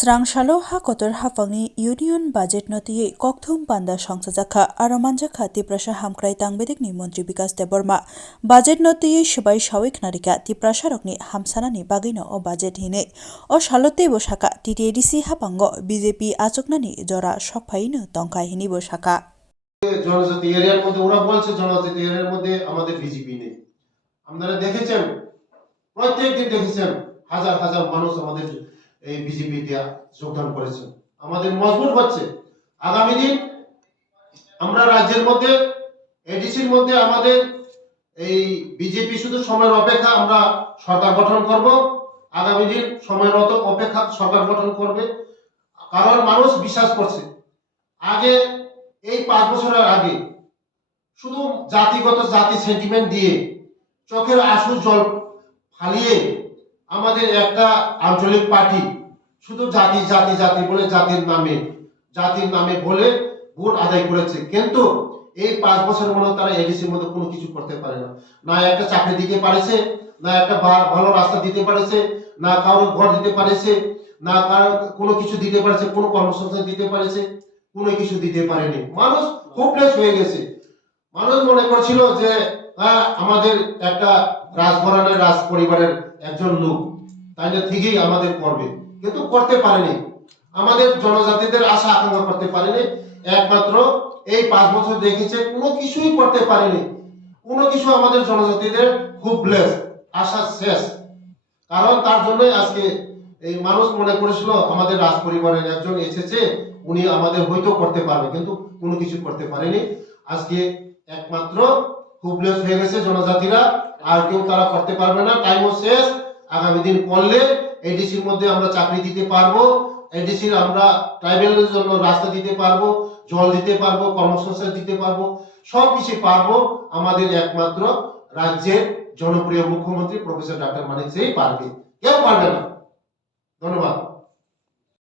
स्रांशालो हा कोतर हाफांनि union budget नतियै ककथुम पान्दा संसाजाखा आरो मानजाखा तिप्रासा हामक्राय तांबेदिकनि मन्त्री विकास देबबर्मा बाजेट नतियै सबाय साविक नारिका तिप्रासा रकनि हामसानानि बागैनो ओ बाजेट हिनै ओ शालते बसाका टिटिएडिसि हापांग বিজেপি आचकनानि जरा सकफाइनो तंका हिनि बसाका জনজাতি এরিয়ার মধ্যে ওরা বলছে জনজাতি এরিয়ার মধ্যে আমাদের বিজেপি নেই। আপনারা দেখেছেন, প্রত্যেকদিন দেখেছেন হাজার হাজার মানুষ আমাদের এই বিজেপিতে যোগদান করেছেন। আমাদের মজবুত হচ্ছে আগামী দিন আমরা রাজ্যের মধ্যে এডিসির মধ্যে আমাদের এই বিজেপি শুধু সময়ের অপেক্ষা, আমরা সরকার গঠন করব। আগামী দিন সময়ের অপেক্ষা সরকার গঠন করবে, কারণ মানুষ বিশ্বাস করছে। আগে এই 5 বছরের আগে শুধু জাতি সেন্টিমেন্ট দিয়ে চোখের আঁসু জল ফালিয়ে আমাদের একটা আঞ্চলিক পার্টি শুধু জাতি জাতি জাতি বলে জাতির নামে বলে ভোট আদায় করেছে। কিন্তু এই 5 বছরের মধ্যে তারা এডিসির মধ্যে কোনো কিছু করতে পারে না। না একটা চাকরি দিতে পারেছে, না একটা ভালো রাস্তা দিতে পারেছে, না কারো ঘর দিতে পারেছে, না কারো কোনো কিছু দিতে পারেছে, কোনো কর্মসংস্থান দিতে পারেছে, কোনো কিছু দিতে পারেনি। মানুষ হোপলেস হয়ে গেছে। মানুষ মনে করছিল যে আমাদের একটা রাজঘরানার রাজ পরিবারের একজন লোক, তাই না, ঠিকই আমাদের করবে, কিন্তু করতে পারেনি। আমাদের জনজাতিদের আশা আকাঙ্ক্ষা করতে পারেনি। একমাত্র এই 5 বছর দেখেছে কোনো কিছুই করতে পারেনি। কোনো কিছু আমাদের জনজাতিদের হোপলেস, আশা শেষ। কারণ তার জন্য আজকে এই মানুষ মনে করেছিল আমাদের রাজ পরিবারের একজন এসেছে, উনি আমাদের হয়তো করতে পারবে, কিন্তু কোনো কিছু করতে পারেনি। আজকে একমাত্র হোপলেস হয়ে গেছে জনজাতিরা, আর কেউ তারা করতে পারবে না। টাইমও শেষ। আগামী দিন করলে এডিসির মধ্যে আমরা চাকরি দিতে পারবো, এডিসির আমরা ট্রাইবেলের জন্য রাস্তা দিতে পারবো, জল দিতে পারবো, কর্মসংস্থান দিতে পারবো, সবকিছু পারবো। আমাদের একমাত্র রাজ্যের জনপ্রিয় মুখ্যমন্ত্রী প্রফেসর ডক্টর মানিক সেই পারবে, কেউ পারবে না। ধন্যবাদ।